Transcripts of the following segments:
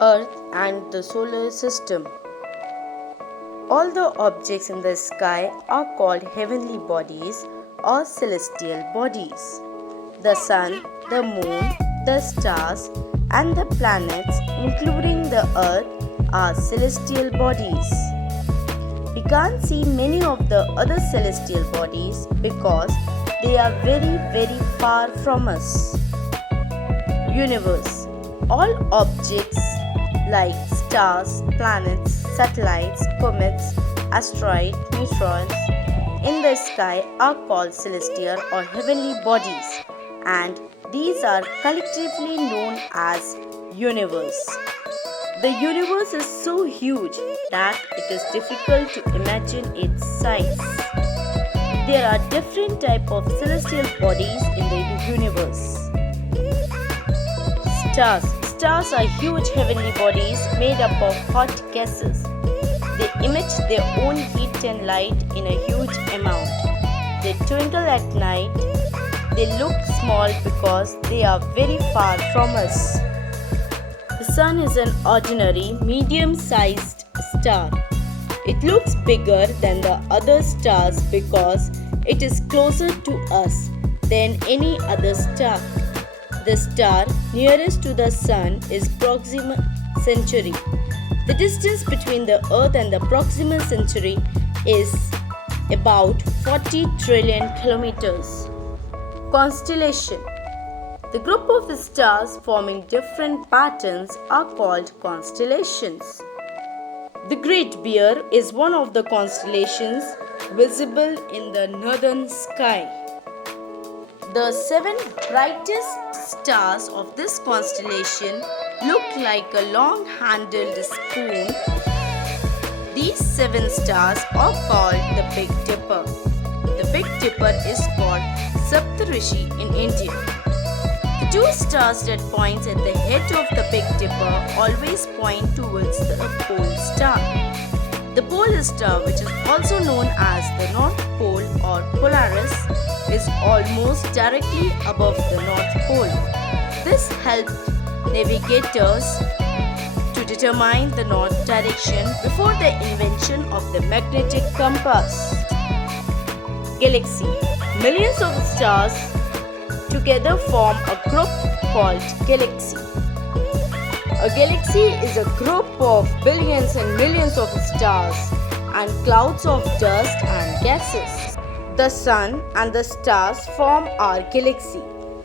Earth and the solar system. All the objects in the sky are called heavenly bodies or celestial bodies. The sun, the moon, the stars, and the planets, including the earth, are celestial bodies. We can't see many of the other celestial bodies because they are very far from us. Universe. All objects like stars, planets, satellites, comets, asteroids, meteors in the sky are called celestial or heavenly bodies, and these are collectively known as universe. The universe is so huge that it is difficult to imagine its size. There are different types of celestial bodies in the universe. Stars. Stars are huge heavenly bodies made up of hot gases. They emit their own heat and light in a huge amount. They twinkle at night. They look small because they are very far from us. The sun is an ordinary, medium-sized star. It looks bigger than the other stars because it is closer to us than any other star. The star nearest to the sun is Proxima Centauri. The distance between the Earth and the Proxima Centauri is about 40 trillion kilometers. Constellation. The group of stars forming different patterns are called constellations. The Great Bear is one of the constellations visible in the northern sky. The 7 brightest stars of this constellation look like a long-handled spoon. These 7 stars are called the Big Dipper. The Big Dipper is called Saptarishi in India. The 2 stars that point at the head of the Big Dipper always point towards the pole star. The pole star, which is also known as the North Pole or Polaris, is almost directly above the North Pole. This helped navigators to determine the north direction before the invention of the magnetic compass. Galaxy. Millions of stars together form a group called galaxy. A galaxy is a group of billions and millions of stars and clouds of dust and gases. The sun and the stars form our galaxy.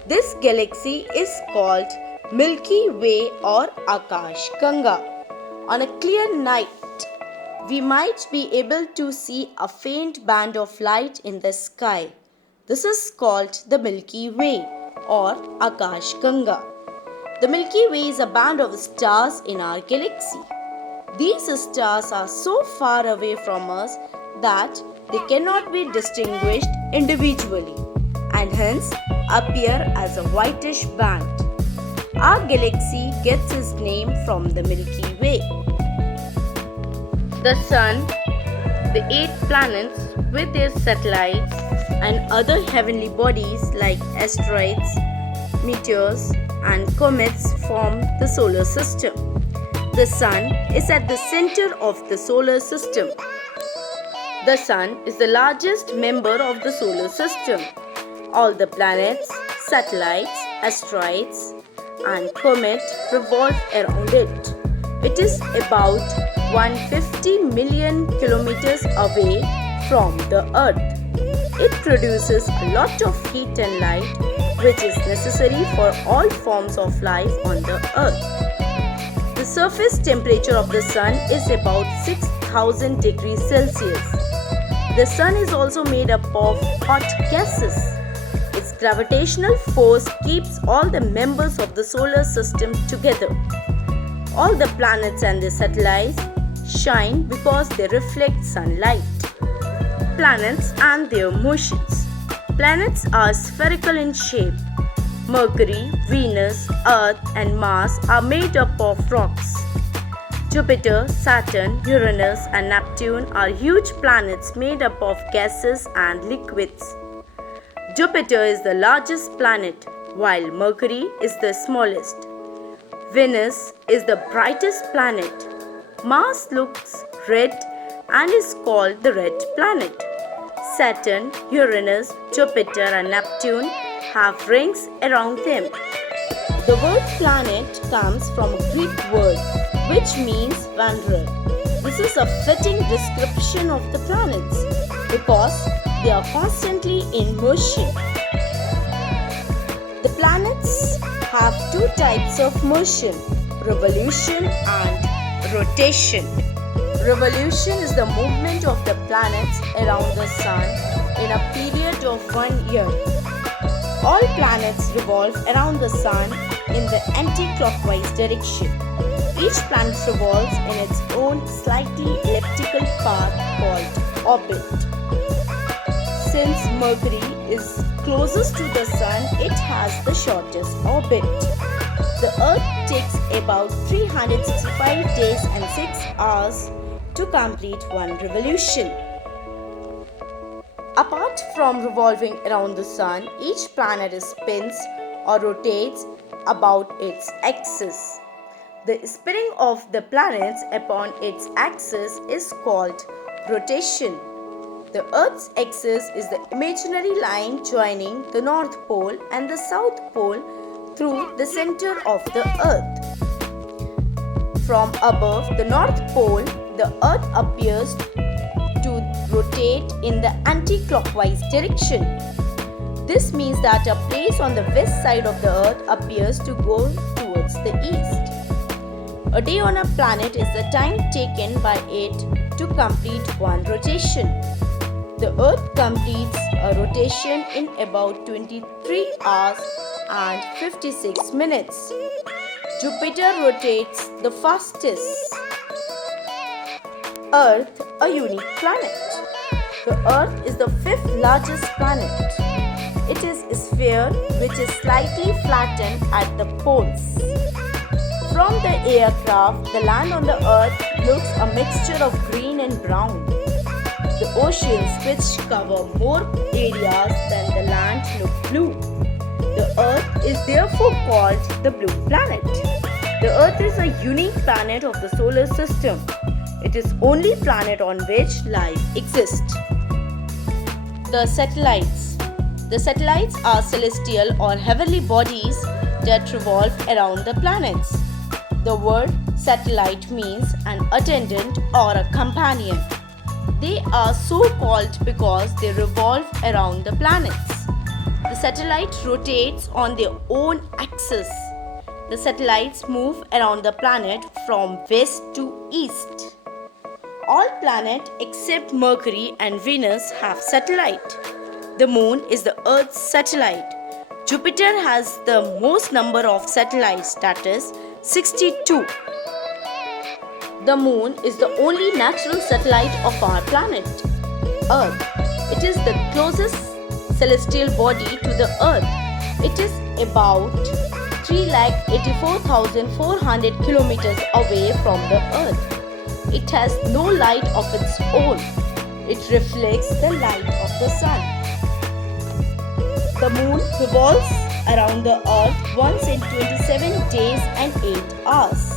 This galaxy is called Milky Way or Akash Ganga. On a clear night, we might be able to see a faint band of light in the sky. This is called the Milky Way or Akash Ganga. The Milky Way is a band of stars in our galaxy. These stars are so far away from us that they cannot be distinguished individually and hence appear as a whitish band. Our galaxy gets its name from the Milky Way. The Sun, the 8 planets with their satellites and other heavenly bodies like asteroids, meteors, and comets form the solar system. The Sun is at the center of the solar system. The Sun is the largest member of the solar system. All the planets, satellites, asteroids, and comets revolve around it. It is about 150 million kilometers away from the Earth. It produces a lot of heat and light, which is necessary for all forms of life on the Earth. The surface temperature of the Sun is about 6000 degrees Celsius. The Sun is also made up of hot gases. Its gravitational force keeps all the members of the solar system together. All the planets and their satellites shine because they reflect sunlight. Planets and their motions. Planets are spherical in shape. Mercury, Venus, Earth, and Mars are made up of rocks. Jupiter, Saturn, Uranus, and Neptune are huge planets made up of gases and liquids. Jupiter is the largest planet, while Mercury is the smallest. Venus is the brightest planet. Mars looks red and is called the red planet. Saturn, Uranus, Jupiter and Neptune have rings around them. The word planet comes from a Greek word which means wanderer. This is a fitting description of the planets because they are constantly in motion. The planets have two types of motion, revolution and rotation. Revolution is the movement of the planets around the Sun in a period of 1 year. All planets revolve around the Sun in the anti-clockwise direction. Each planet revolves in its own slightly elliptical path called orbit. Since Mercury is closest to the Sun, it has the shortest orbit. The Earth takes about 365 days and 6 hours to complete one revolution. Apart from revolving around the Sun, each planet spins or rotates about its axis. The spinning of the planets upon its axis is called rotation. The Earth's axis is the imaginary line joining the North Pole and the South Pole through the center of the Earth. From above the North Pole, the Earth appears to rotate in the anti-clockwise direction. This means that a place on the west side of the Earth appears to go towards the east. A day on a planet is the time taken by it to complete one rotation. The Earth completes a rotation in about 23 hours and 56 minutes. Jupiter rotates the fastest. Earth, a unique planet. The Earth is the fifth largest planet. It is a sphere which is slightly flattened at the poles. From the aircraft, the land on the Earth looks a mixture of green and brown. The oceans, which cover more areas than the land, look blue. The Earth is therefore called the blue planet. The Earth is a unique planet of the solar system. It is the only planet on which life exists. The satellites. The satellites are celestial or heavenly bodies that revolve around the planets. The word satellite means an attendant or a companion. They are so called because they revolve around the planets. The satellite rotates on their own axis. The satellites move around the planet from west to east. All planets except Mercury and Venus have satellite. The Moon is the Earth's satellite. Jupiter has the most number of satellites, that is 62. The Moon is the only natural satellite of our planet, Earth. It is the closest celestial body to the Earth. It is about 384,400 kilometers away from the Earth. It has no light of its own. It reflects the light of the Sun. The Moon revolves around the Earth once in 27 days and 8 hours.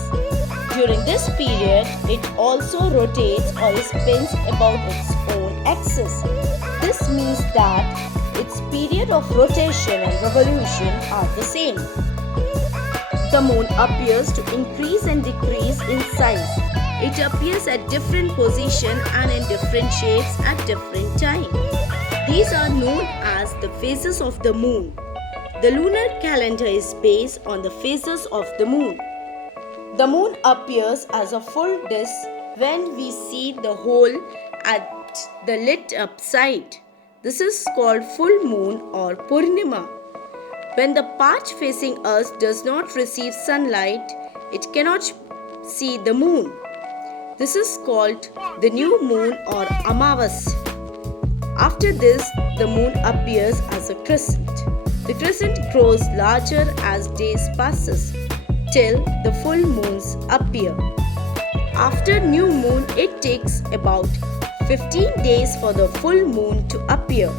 During this period, it also rotates or spins about its own axis. This means that its period of rotation and revolution are the same. The Moon appears to increase and decrease in size. It appears at different positions and in different shapes at different times. These are known as the phases of the Moon. The lunar calendar is based on the phases of the Moon. The Moon appears as a full disk when we see the hole at the lit up side. This is called full moon or Purnima. When the part facing us does not receive sunlight, it cannot see the moon. This is called the new moon or Amavas. After this, the moon appears as a crescent. The crescent grows larger as days passes till the full moons appear. After new moon, it takes about 15 days for the full moon to appear.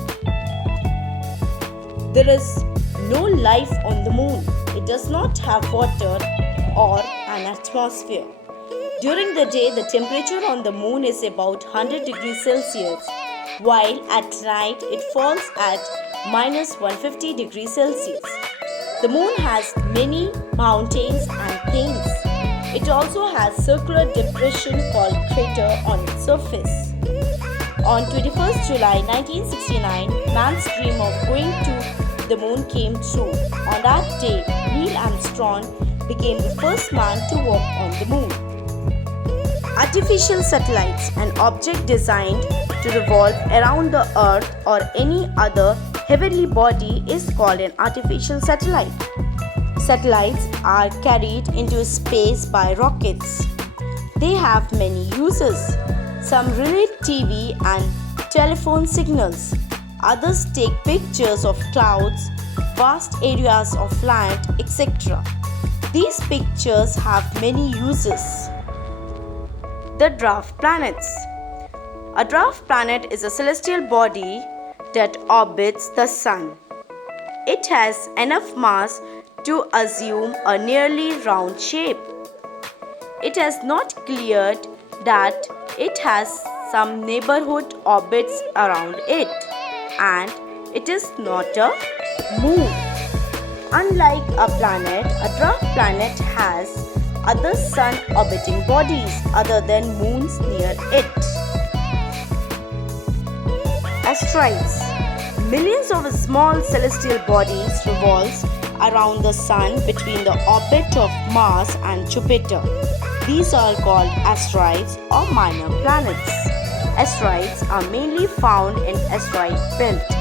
There is no life on the moon. It does not have water or an atmosphere. During the day, the temperature on the moon is about 100 degrees Celsius, while at night it falls at minus 150 degrees Celsius. The moon has many mountains and plains. It also has circular depression called crater on its surface. On 21st July 1969, man's dream of going to the moon came true. On that day, Neil Armstrong became the first man to walk on the moon. Artificial satellites, an object designed to revolve around the Earth or any other heavenly body, is called an artificial satellite. Satellites are carried into space by rockets. They have many uses. Some relay TV and telephone signals. Others take pictures of clouds, vast areas of land, etc. These pictures have many uses. The dwarf planets. A dwarf planet is a celestial body that orbits the Sun. It has enough mass to assume a nearly round shape. It has not cleared that it has some neighborhood orbits around it, and it is not a moon. Unlike a planet, a dwarf planet has other sun-orbiting bodies other than moons near it. Asteroids. Millions of small celestial bodies revolve around the Sun between the orbit of Mars and Jupiter. These are called asteroids or minor planets. Asteroids are mainly found in asteroid belt.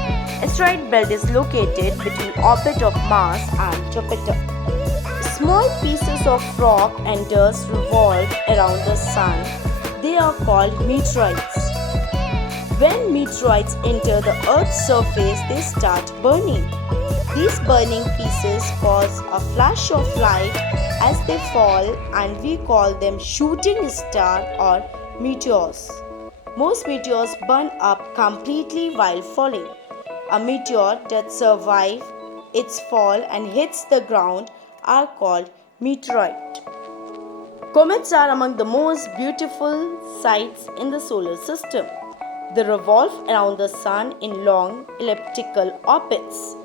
Asteroid belt is located between orbit of Mars and Jupiter. Small pieces of rock and dust revolve around the Sun. They are called meteorites. When meteorites enter the Earth's surface, they start burning. These burning pieces cause a flash of light as they fall, and we call them shooting stars or meteors. Most meteors burn up completely while falling. A meteor that survives its fall and hits the ground are called meteorite. Comets are among the most beautiful sights in the solar system. They revolve around the Sun in long elliptical orbits.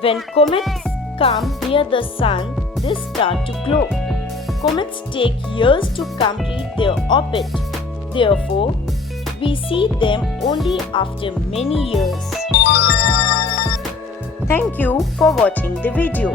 When comets come near the Sun, they start to glow. Comets take years to complete their orbit. Therefore, we see them only after many years. Thank you for watching the video.